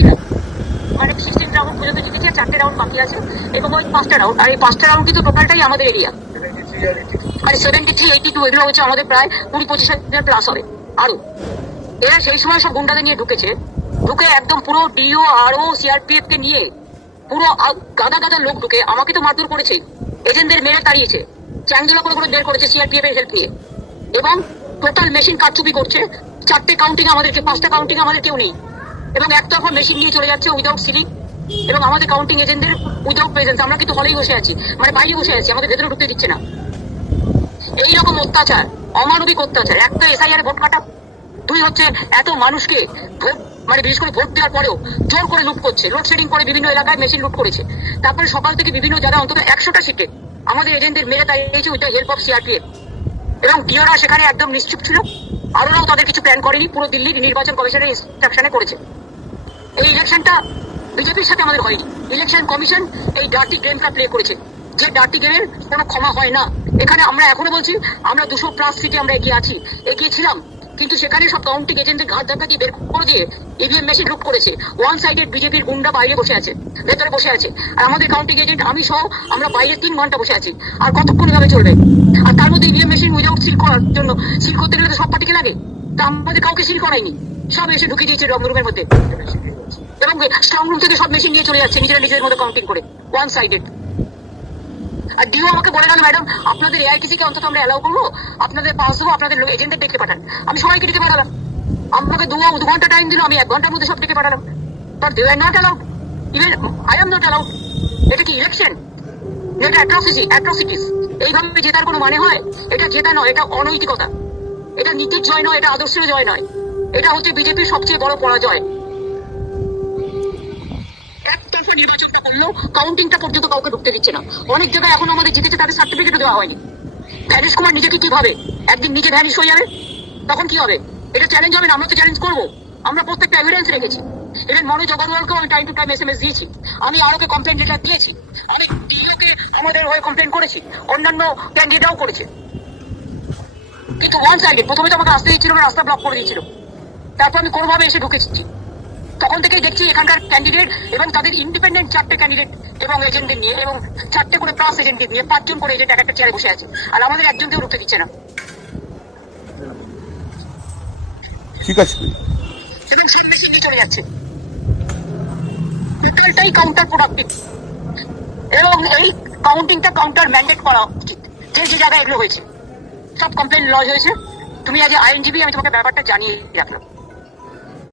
জিতেছিলাম, মানে 16 রাউন্ড পর্যন্ত জিতেছি, আর 4টে রাউন্ড বাকি আছে এবং ওই 5টা রাউন্ড, আর এই 5টা রাউন্ড কিন্তু টোটালটাই আমাদের এরিয়া। আর 73, 82 এগুলো হচ্ছে আমাদের প্রায় 20-25 হাজার প্লাস হবে আরো। এরা সেই সময় সব গুন্ডাদের নিয়ে ঢুকে একদম পুরো ডিও আরও সিআরপিএফ কে নিয়ে পুরো গাদা গাদা লোক ঢুকে আমাকে তো মারধর করেছে, এজেন্টদের মেরে তাড়িয়েছে, চ্যাংদোলা করে বের করেছে সিআরপিএফ এর হেল্প নিয়ে, এবং টোটাল মেশিন কারচুপি করছে। 4টে কাউন্টিং আমাদেরকে, 5টা কাউন্টিং আমাদের কেউ নেই, এবং একতরফা মেশিন নিয়ে চলে যাচ্ছে উইদাউট সিলিং, এবং আমাদের কাউন্টিং এজেন্টদের উইদাউট প্রেজেন্স। আমরা কিন্তু হলেই বসে আছি, মানে বাইরে বসে আছি, আমাদের ভেতরে ঢুকতে দিচ্ছে না। এইরকম অত্যাচার, অমানবিক অত্যাচার। একটা এসআইআর ভোট কাটা, 2 হচ্ছে এত মানুষকে ভোট, মানে বিশেষ করে ভোট দেওয়ার পরেও জোর করে লুট করছে, লোডশেডিং করে বিভিন্ন এলাকায় মেশিন লুট করেছে। তারপরে সকাল থেকে বিভিন্ন জায়গায় অন্তত 100টা সিটে আমাদের এজেন্টদের মেরে তাড়িয়েছে with the help of CRPF, এবং ডিওরা সেখানে একদম নিশ্চুপ ছিল। আরোরাও তাদের কিছু প্ল্যান করেনি, পুরো দিল্লির নির্বাচন কমিশনের ইনস্ট্রাকশনে করেছে। এই ইলেকশনটা বিজেপির সাথে আমাদের হয়নি, ইলেকশন কমিশন এই ডার্টি গেমটা প্লে করেছে, যে ডার্টি গেমের কোনো ক্ষমা হয় না। এখানে আমরা এখনো বলছি, আমরা 200+ সিটে আমরা এগিয়ে ছিলাম, কিন্তু সেখানে সব কাউন্টিং এজেন্টের ঘাট ধাক্কা দিয়ে বের করে দিয়ে ইভিএম মেশিন লুট করেছে। ওয়ান সাইডেড বিজেপির গুন্ডা বাইরে বসে আছে, ভেতরে বসে আছে, আর আমাদের কাউন্টিং এজেন্ট আমি সহ আমরা বাইরে 3 ঘন্টা বসে আছি। আর কতক্ষণ এভাবে চলবে? আর তার মধ্যে ইভিএম মেশিন উইদাউট সিল করার জন্য, সিল করতে গেলে তো সব পার্টিকে লাগে, তা আমাদের কাউকে সিল করায়নি, সব এসে ঢুকিয়ে দিয়েছে রুমের মধ্যে, এবং স্ট্রং রুম থেকে সব মেশিন নিয়ে চলে যাচ্ছে নিজেদের মধ্যে কাউন্টিং করে, ওয়ান সাইডেড। আর ডিও আমাকে বলে গেল, ম্যাডাম আপনাদের এআইটিসি কে অন্তত আমরা অ্যালাউ করবো, আপনাদের পাস দেবো, আপনাদের এজেন্টদের ডেকে পাঠান। আমি সবাইকে ডেকে পাঠালাম, আমাকে 2 ঘন্টা টাইম দিল, আমি 1 ঘন্টার মধ্যে সব ডেকে পাঠালাম, but they are not allowed, even I am not allowed. এটা কি ইলেকশন? এটা অ্যাট্রসিটিস। এইভাবে জেতার কোনো মানে হয়? এটা জেতা নয়, এটা অনৈতিকতা, এটা নীতির জয় নয়, এটা আদর্শের জয় নয়, এটা হচ্ছে বিজেপির সবচেয়ে বড় পরাজয়। একতরফা নির্বাচনটা করলেও কাউন্টিংটা পর্যন্ত কাউকে ঢুকতে দিচ্ছে না। অনেক জায়গায় এখন আমাদের জিতেছে, তাদের সার্টিফিকেটও দেওয়া হয়নি। ভ্যানিশ কুমার নিজেকে কি ভাবে একদিন নিজে ভ্যানিশ হয়ে যাবে, তখন কি হবে? এটা চ্যালেঞ্জ হবে না? আমরা তো চ্যালেঞ্জ করবো, আমরা প্রত্যেকটা এভিডেন্স রেখেছি। ইভেন মনোজ অগরওয়ালকেও আমি টাইম টু টাইম SMS দিয়েছি, আমি আরোকে কমপ্লেন লেটার দিয়েছি, আমি ডিওকে আমাদের হয়ে কমপ্লেন করেছি, অন্যান্য ক্যান্ডিডেটরাও করেছে, কিন্তু ওয়ান সাইডেড। প্রথমে তো আমাকে আসতে দিচ্ছিল না, রাস্তা ব্লক করে দিয়েছিল, তারপর আমি কোনোভাবে এসে ঢুকেছি। তখন থেকেই দেখছি এখানকার ক্যান্ডিডেট এবং তাদের ইন্ডিপেন্ডেন্ট 4টে ক্যান্ডিডেট এবং এজেন্টদের নিয়ে, এবং 4টে করে প্লাস এজেন্টদের নিয়ে 5 জন করে এজেন্ট একটা চেয়ারে বসে আছে, আর আমাদের একজনকেও ঢুকতে দিচ্ছে না। ঠিক আছে, এবং সব মেশিন নিয়ে চলে যাচ্ছে, টোটালটাই কাউন্টার প্রোডাক্টিভ, এবং এই কাউন্টিংটা কাউন্টার ম্যান্ডেট করা উচিত। যে জায়গায় এগুলো হয়েছে সব কমপ্লেন লজ হয়েছে। তুমি আজ আইনজীবী, আমি তোমাকে ব্যাপারটা জানিয়ে রাখলাম।